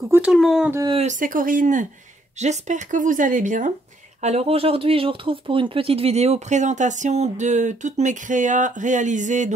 Coucou tout le monde, c'est Corinne. J'espère que vous allez bien. Alors aujourd'hui, je vous retrouve pour une petite vidéo présentation de toutes mes créas réalisées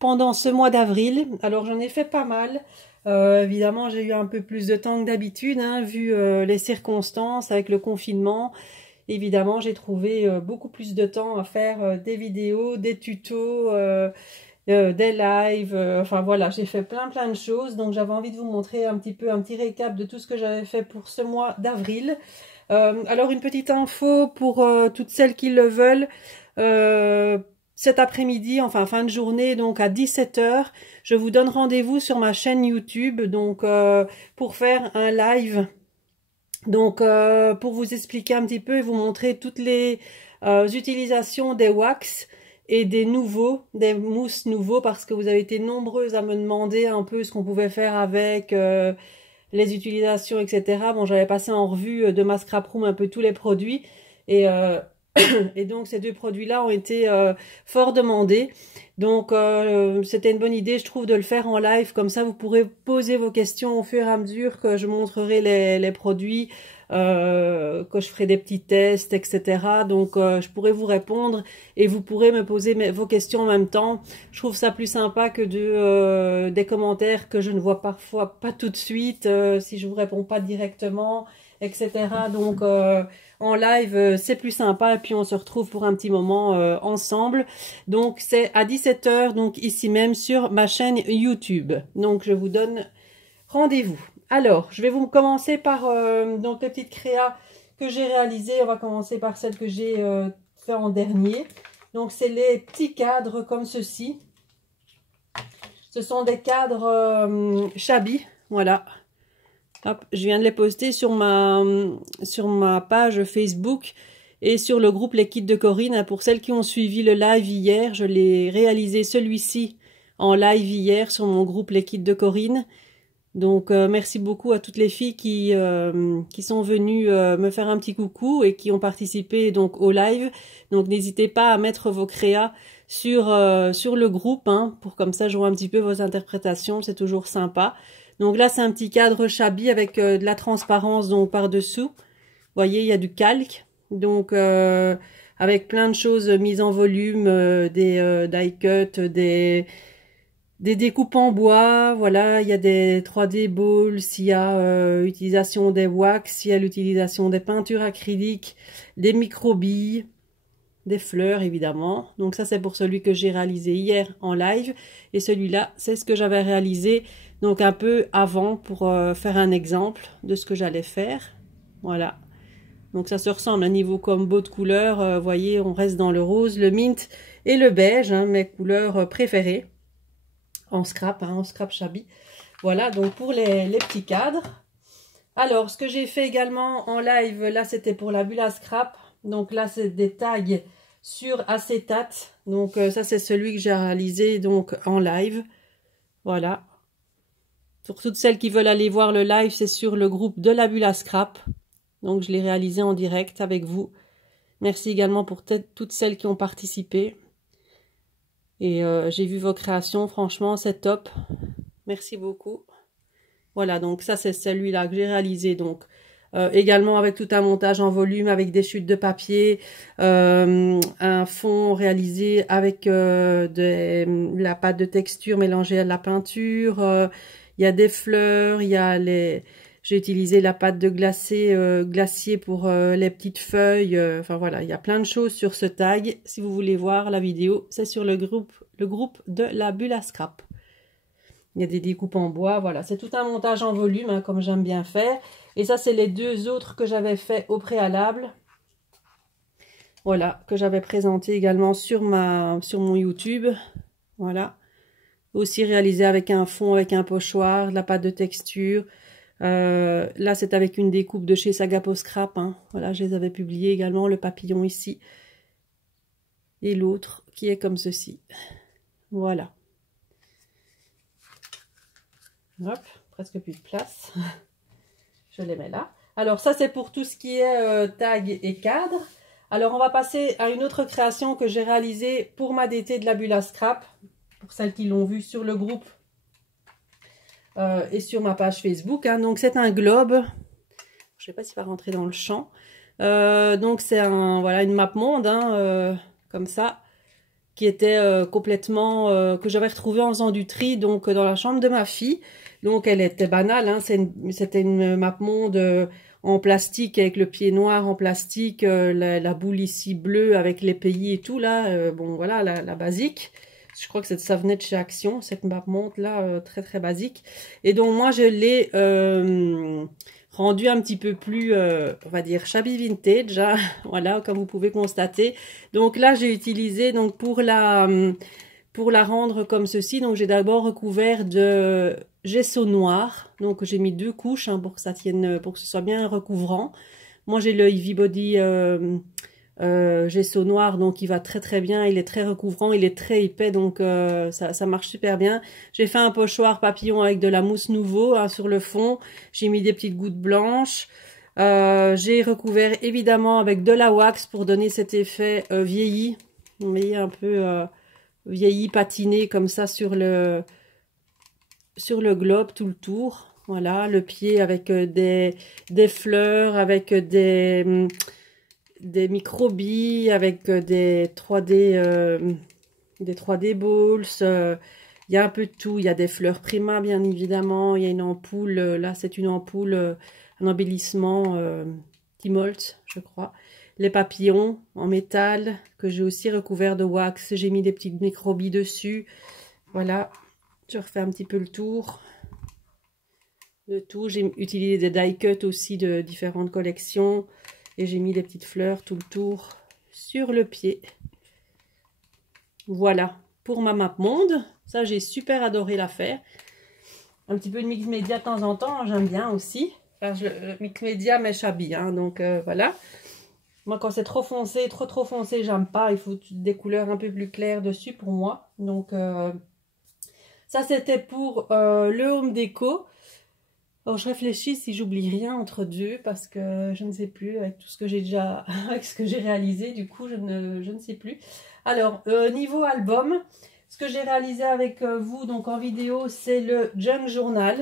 pendant ce mois d'avril. Alors j'en ai fait pas mal. Évidemment, j'ai eu un peu plus de temps que d'habitude, vu les circonstances avec le confinement. Évidemment, j'ai trouvé beaucoup plus de temps à faire des vidéos, des tutos, des lives, enfin voilà, j'ai fait plein de choses, donc j'avais envie de vous montrer un petit récap de tout ce que j'avais fait pour ce mois d'avril. Alors une petite info pour toutes celles qui le veulent, cet après-midi, enfin fin de journée, donc à 17 h, je vous donne rendez-vous sur ma chaîne YouTube, pour faire un live, pour vous expliquer un petit peu et vous montrer toutes les utilisations des wax et des mousses nouveaux, parce que vous avez été nombreuses à me demander un peu ce qu'on pouvait faire avec les utilisations, etc. Bon, j'avais passé en revue de ma scrap room un peu tous les produits, et donc ces deux produits-là ont été fort demandés. Donc c'était une bonne idée, je trouve, de le faire en live, comme ça vous pourrez poser vos questions au fur et à mesure que je montrerai les produits, que je ferai des petits tests, etc. Donc je pourrai vous répondre et vous pourrez me poser vos questions en même temps. Je trouve ça plus sympa que des commentaires que je ne vois parfois pas tout de suite, si je vous réponds pas directement, etc. Donc en live, c'est plus sympa, et puis on se retrouve pour un petit moment ensemble. Donc c'est à 17 h, donc ici même sur ma chaîne YouTube. Donc je vous donne rendez-vous. Alors, je vais vous commencer par les petites créas que j'ai réalisées. On va commencer par celle que j'ai fait en dernier. Donc c'est les petits cadres comme ceci. Ce sont des cadres Shabby, voilà. Hop, je viens de les poster sur ma page Facebook et sur le groupe Les Kits de Corinne. Pour celles qui ont suivi le live hier, je l'ai réalisé celui-ci en live hier sur mon groupe Les Kits de Corinne. Donc merci beaucoup à toutes les filles qui sont venues me faire un petit coucou et qui ont participé donc au live. Donc n'hésitez pas à mettre vos créas sur le groupe, pour comme ça je vois un petit peu vos interprétations, c'est toujours sympa. Donc là c'est un petit cadre Shabby avec de la transparence donc par-dessous. Vous voyez, il y a du calque. Donc avec plein de choses mises en volume, des die cut, des découpes en bois, voilà, il y a des 3D balls, il y a utilisation des wax, il y a l'utilisation des peintures acryliques, des micro-billes, des fleurs évidemment. Donc ça c'est pour celui que j'ai réalisé hier en live, et celui-là c'est ce que j'avais réalisé donc un peu avant pour faire un exemple de ce que j'allais faire. Voilà. Donc ça se ressemble à niveau combo de couleurs, vous voyez, on reste dans le rose, le mint et le beige, mes couleurs préférées. En scrap, en scrap Shabby. Voilà, donc pour les petits cadres. Alors, ce que j'ai fait également en live, là, c'était pour la bulle à scrap. Donc là, c'est des tags sur acétate. Donc ça, c'est celui que j'ai réalisé donc en live. Voilà. Pour toutes celles qui veulent aller voir le live, c'est sur le groupe de la bulle à scrap. Donc, je l'ai réalisé en direct avec vous. Merci également pour toutes celles qui ont participé. Et j'ai vu vos créations, franchement, c'est top. Merci beaucoup. Voilà, donc ça, c'est celui-là que j'ai réalisé. Donc, également avec tout un montage en volume, avec des chutes de papier, un fond réalisé avec la pâte de texture mélangée à de la peinture. Il y a des fleurs, il y a j'ai utilisé la pâte de glacier pour les petites feuilles. Enfin voilà, il y a plein de choses sur ce tag. Si vous voulez voir la vidéo, c'est sur le groupe de la bulle à scrap. Il y a des découpes en bois, voilà. C'est tout un montage en volume, comme j'aime bien faire. Et ça, c'est les deux autres que j'avais fait au préalable. Voilà, que j'avais présenté également sur mon YouTube. Voilà. Aussi réalisé avec un fond, avec un pochoir, de la pâte de texture. Là, c'est avec une découpe de chez Sagapo Scrap. Voilà, je les avais publiés également, le papillon ici. Et l'autre qui est comme ceci. Voilà. Hop, presque plus de place. Je les mets là. Alors, ça, c'est pour tout ce qui est tag et cadre. Alors, on va passer à une autre création que j'ai réalisée pour ma DT de la bulle à scrap. Pour celles qui l'ont vue sur le groupe. et sur ma page Facebook. Hein. Donc c'est un globe. Je sais pas s'il va rentrer dans le champ. Donc c'est voilà, une map monde, hein, comme ça, qui était complètement que j'avais retrouvé en faisant du tri donc dans la chambre de ma fille. Donc elle était banale, hein, c'était une map monde en plastique avec le pied noir en plastique, la boule ici bleue avec les pays et tout là. Bon voilà la basique. Je crois que ça venait de chez Action, cette map monde là, très très basique. Et donc moi je l'ai rendu un petit peu plus, on va dire, shabby vintage, hein, voilà, comme vous pouvez constater. Donc là, j'ai utilisé, donc pour la rendre comme ceci, donc j'ai d'abord recouvert de gesso noir. Donc j'ai mis 2 couches hein, pour que ça tienne, pour que ce soit bien recouvrant. Moi, j'ai le Ivy Body gesso noir, donc il va très très bien, il est très recouvrant, il est très épais, donc ça marche super bien. J'ai fait un pochoir papillon avec de la mousse nouveau hein, sur le fond, j'ai mis des petites gouttes blanches, j'ai recouvert évidemment avec de la wax pour donner cet effet vieilli, vous voyez un peu vieilli, patiné comme ça sur le globe tout le tour. Voilà, le pied avec des fleurs, avec des microbilles avec des 3D balls, il y a un peu de tout, il y a des fleurs Prima bien évidemment, il y a une ampoule, là c'est une ampoule, un embellissement Timolt je crois, les papillons en métal que j'ai aussi recouvert de wax, j'ai mis des petites microbilles dessus, voilà, je refais un petit peu le tour de tout, j'ai utilisé des die cut aussi de différentes collections. Et j'ai mis des petites fleurs tout le tour sur le pied. Voilà, pour ma map monde. Ça, j'ai super adoré la faire. Un petit peu de mix média de temps en temps, j'aime bien aussi. Enfin, le mix média, mais shabby, hein, donc voilà. Moi, quand c'est trop foncé, trop foncé, j'aime pas. Il faut des couleurs un peu plus claires dessus pour moi. Donc, ça, c'était pour le home déco. Alors, je réfléchis si j'oublie rien entre deux parce que je ne sais plus avec tout ce que j'ai déjà, avec ce que j'ai réalisé, du coup, je ne sais plus. Alors, niveau album, ce que j'ai réalisé avec vous, donc en vidéo, c'est le Junk Journal.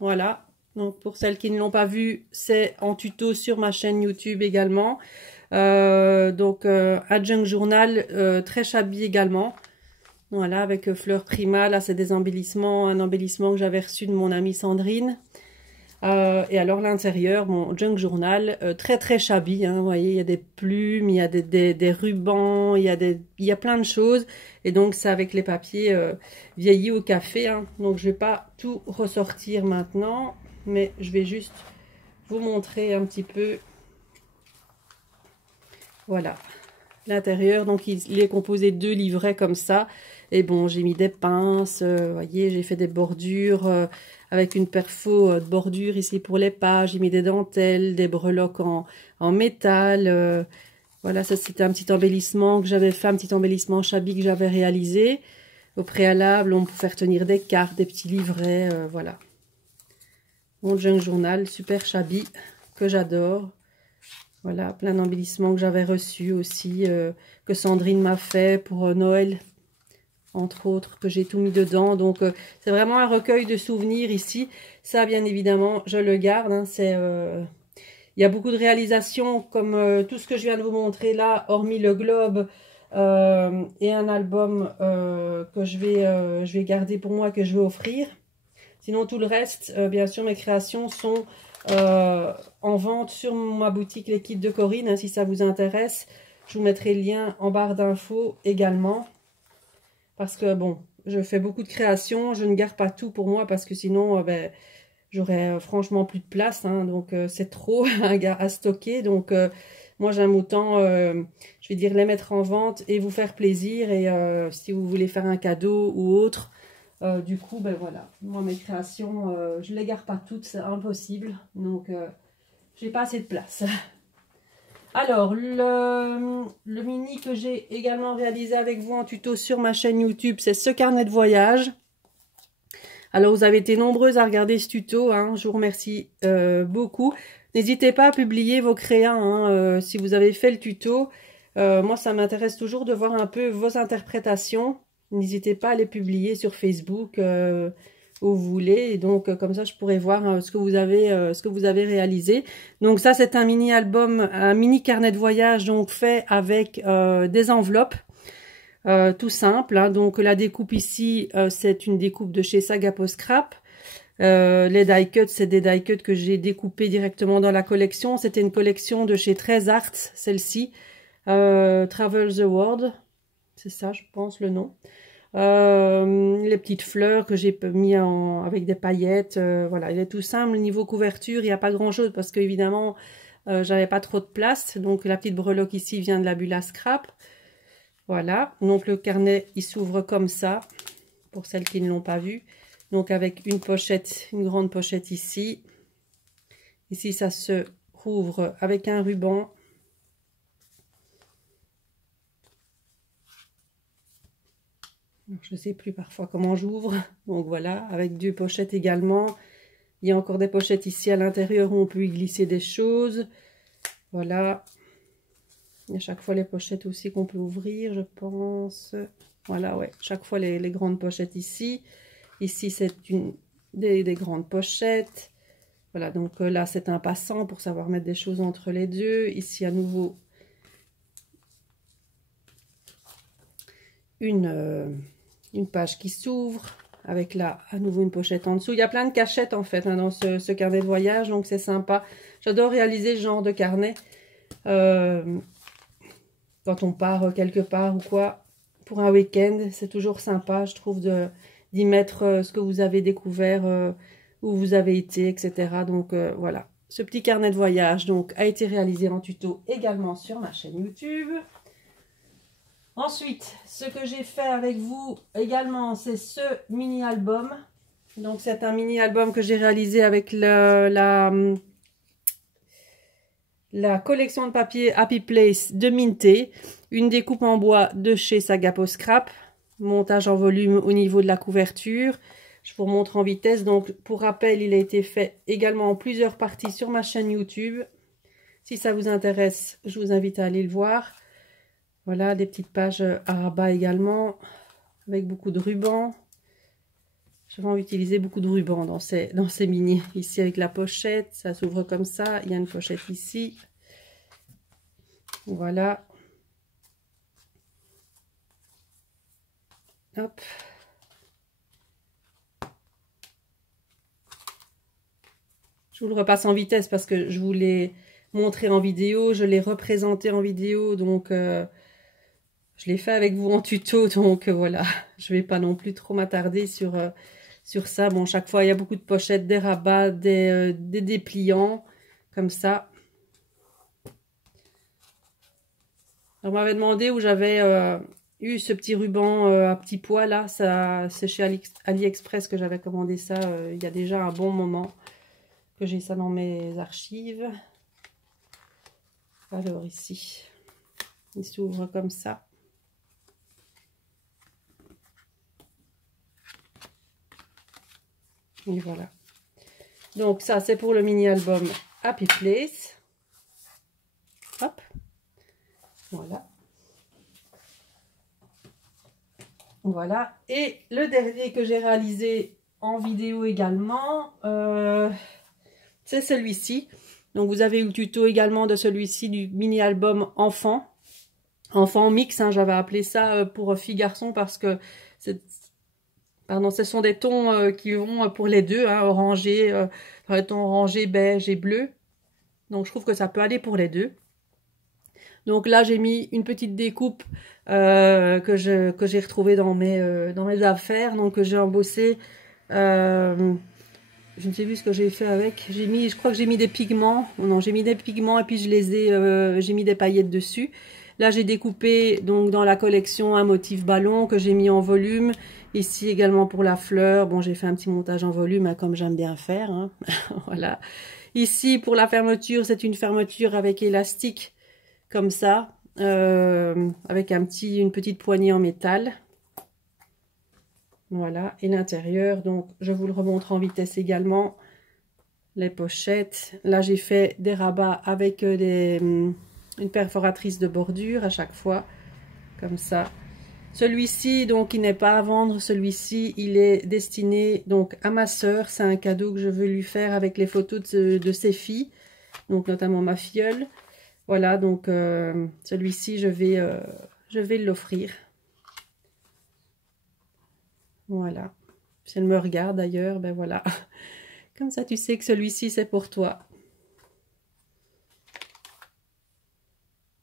Voilà. Donc, pour celles qui ne l'ont pas vu, c'est en tuto sur ma chaîne YouTube également. Donc, un Junk Journal très shabby également. Voilà, avec fleurs Prima, là c'est des embellissements, un embellissement que j'avais reçu de mon amie Sandrine. Et alors l'intérieur, mon junk journal, très très shabby, hein, vous voyez, il y a des plumes, il y a des rubans, il y a plein de choses. Et donc c'est avec les papiers vieillis au café, hein. Donc je vais pas tout ressortir maintenant, mais je vais juste vous montrer un petit peu. Voilà. L'intérieur, donc il est composé de 2 livrets comme ça. Et bon, j'ai mis des pinces, vous voyez, j'ai fait des bordures avec une perfo de bordure ici pour les pages. J'ai mis des dentelles, des breloques en métal. Voilà, ça c'était un petit embellissement que j'avais fait, un petit embellissement shabby que j'avais réalisé. Au préalable, on peut faire tenir des cartes, des petits livrets, voilà. Mon junk journal, super shabby, que j'adore. Voilà, plein d'embellissements que j'avais reçus aussi, que Sandrine m'a fait pour Noël, entre autres, que j'ai tout mis dedans. Donc, c'est vraiment un recueil de souvenirs ici. Ça, bien évidemment, je le garde. Hein, il y a beaucoup de réalisations, comme tout ce que je viens de vous montrer là, hormis le globe et un album que je vais garder pour moi, que je vais offrir. Sinon, tout le reste, bien sûr, mes créations sont en vente sur ma boutique Les Kits de Corinne, hein, si ça vous intéresse. Je vous mettrai le lien en barre d'infos également. Parce que bon, je fais beaucoup de créations, je ne garde pas tout pour moi parce que sinon, j'aurais franchement plus de place. Hein, donc c'est trop à stocker. Donc moi j'aime autant, je vais dire, les mettre en vente et vous faire plaisir. Et si vous voulez faire un cadeau ou autre, du coup, ben voilà, moi mes créations, je ne les garde pas toutes, c'est impossible. Donc, j'ai pas assez de place. Alors, le mini que j'ai également réalisé avec vous en tuto sur ma chaîne YouTube, c'est ce carnet de voyage. Alors, vous avez été nombreuses à regarder ce tuto, hein, je vous remercie beaucoup. N'hésitez pas à publier vos créas, hein, si vous avez fait le tuto. Moi, ça m'intéresse toujours de voir un peu vos interprétations. N'hésitez pas à les publier sur Facebook. où vous voulez. Et donc, comme ça, je pourrais voir ce que vous avez réalisé. Donc ça, c'est un mini album, un mini carnet de voyage, donc fait avec des enveloppes. Tout simple, hein. Donc la découpe ici, c'est une découpe de chez Sagapo Scrap. Les die cuts, c'est des die cuts que j'ai découpés directement dans la collection. C'était une collection de chez 13 Arts, celle-ci. Travel the World, c'est ça, je pense, le nom. Les petites fleurs que j'ai mis avec des paillettes. Voilà, il est tout simple. Niveau couverture, il n'y a pas grand-chose parce que évidemment, j'avais pas trop de place. Donc la petite breloque ici vient de la Bulla Scrap. Voilà, donc le carnet, il s'ouvre comme ça, pour celles qui ne l'ont pas vu. Donc avec une pochette, une grande pochette ici. Ici, ça se rouvre avec un ruban. Je ne sais plus parfois comment j'ouvre. Donc voilà, avec deux pochettes également. Il y a encore des pochettes ici à l'intérieur où on peut y glisser des choses. Voilà. Il y a chaque fois les pochettes aussi qu'on peut ouvrir, je pense. Voilà, ouais. Chaque fois les grandes pochettes ici. Ici, c'est des grandes pochettes. Voilà, donc là, c'est un passant pour savoir mettre des choses entre les deux. Ici, à nouveau, une page qui s'ouvre. Avec là, à nouveau, une pochette en dessous. Il y a plein de cachettes, en fait, hein, dans ce carnet de voyage. Donc, c'est sympa. J'adore réaliser ce genre de carnet. Quand on part quelque part ou quoi, pour un week-end, c'est toujours sympa, je trouve, d'y mettre ce que vous avez découvert, où vous avez été, etc. Donc voilà, ce petit carnet de voyage donc a été réalisé en tuto également sur ma chaîne YouTube. Ensuite, ce que j'ai fait avec vous également, c'est ce mini-album. Donc c'est un mini-album que j'ai réalisé avec la collection de papier Happy Place de Minté, une découpe en bois de chez Sagapo Scrap, montage en volume au niveau de la couverture. Je vous remontre en vitesse. Donc pour rappel, il a été fait également en plusieurs parties sur ma chaîne YouTube. Si ça vous intéresse, je vous invite à aller le voir. Voilà, des petites pages à rabat également, avec beaucoup de rubans. Je vais utiliser beaucoup de rubans dans ces mini. Ici avec la pochette, ça s'ouvre comme ça. Il y a une pochette ici. Voilà. Hop. Je vous le repasse en vitesse parce que je vous l'ai montré en vidéo. Je l'ai représenté en vidéo. Donc, je l'ai fait avec vous en tuto. Donc, voilà. Je ne vais pas non plus trop m'attarder sur ça. Bon, chaque fois, il y a beaucoup de pochettes, des rabats, des dépliants, comme ça. On m'avait demandé où j'avais eu ce petit ruban à petits pois, là. C'est chez AliExpress que j'avais commandé ça il y a déjà un bon moment. Que j'ai ça dans mes archives. Alors, ici, il s'ouvre comme ça. Et voilà. Donc ça, c'est pour le mini-album Happy Place. Hop. Voilà. Voilà. Et le dernier que j'ai réalisé en vidéo également, c'est celui-ci. Donc vous avez eu le tuto également de celui-ci, du mini-album enfant. Enfant mix, hein, j'avais appelé ça pour filles-garçons parce que ce sont des tons qui vont pour les deux, hein, orangé, les tons orangé, beige et bleu. Donc je trouve que ça peut aller pour les deux. Donc là j'ai mis une petite découpe que j'ai retrouvée dans mes affaires. Donc j'ai embossé, je ne sais plus ce que j'ai fait avec. Je crois que j'ai mis des pigments. Non, j'ai mis des pigments et puis j'ai mis des paillettes dessus. Là, j'ai découpé donc dans la collection un motif ballon que j'ai mis en volume. Ici également pour la fleur. Bon, j'ai fait un petit montage en volume, hein, comme j'aime bien faire. Hein. Voilà. Ici, pour la fermeture, c'est une fermeture avec élastique, comme ça, avec une petite poignée en métal. Voilà, et l'intérieur, donc je vous le remontre en vitesse également. Les pochettes. Là, j'ai fait des rabats avec une perforatrice de bordure à chaque fois, comme ça. Celui-ci, donc, il n'est pas à vendre. Celui-ci, il est destiné donc à ma sœur. C'est un cadeau que je veux lui faire avec les photos de ses filles, donc notamment ma filleule. Voilà, donc celui-ci, je vais l'offrir. Voilà. Si elle me regarde d'ailleurs, ben voilà. Comme ça, tu sais que celui-ci, c'est pour toi.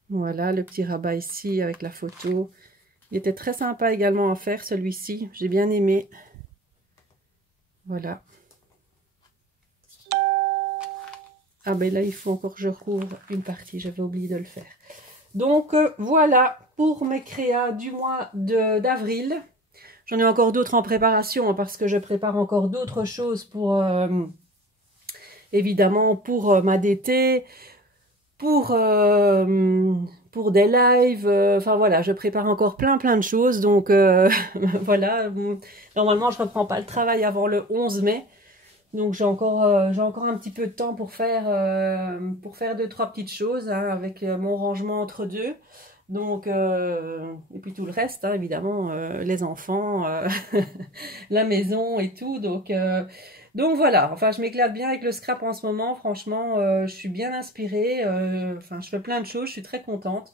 Voilà, le petit rabat ici avec la photo. Il était très sympa également à faire, celui-ci. J'ai bien aimé. Voilà. Ah ben là, il faut encore que je recouvre une partie. J'avais oublié de le faire. Donc, voilà pour mes créas du mois d'avril. J'en ai encore d'autres en préparation, hein, parce que je prépare encore d'autres choses pour, évidemment, pour ma DT, pour des lives. Enfin voilà, je prépare encore plein de choses. Donc, voilà. Normalement, je reprends pas le travail avant le 11 mai. Donc, j'ai encore un petit peu de temps pour faire 2-3 petites choses, hein, avec mon rangement entre deux. Donc, et puis tout le reste, hein, évidemment, les enfants, la maison et tout. Donc voilà, enfin, je m'éclate bien avec le scrap en ce moment. Franchement, je suis bien inspirée. Enfin, je fais plein de choses, je suis très contente.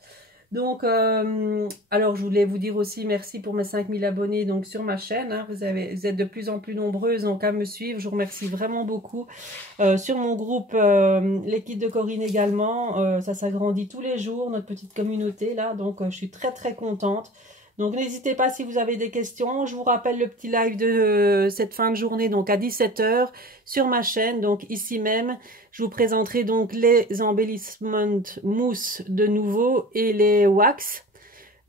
Donc, alors je voulais vous dire aussi merci pour mes 5000 abonnés donc sur ma chaîne. Hein. Vous êtes de plus en plus nombreuses donc à me suivre. Je vous remercie vraiment beaucoup. Sur mon groupe, l'équipe de Corinne également, ça s'agrandit tous les jours, notre petite communauté là. Donc, je suis très contente. Donc, n'hésitez pas si vous avez des questions. Je vous rappelle le petit live de cette fin de journée, donc à 17 h sur ma chaîne, donc ici même. Je vous présenterai donc les embellissements mousse de nouveau et les wax.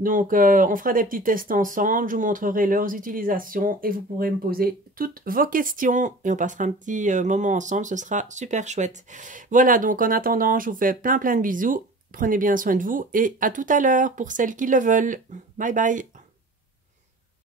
Donc, on fera des petits tests ensemble. Je vous montrerai leurs utilisations et vous pourrez me poser toutes vos questions. Et on passera un petit moment ensemble. Ce sera super chouette. Voilà, donc en attendant, je vous fais plein de bisous. Prenez bien soin de vous et à tout à l'heure pour celles qui le veulent. Bye bye.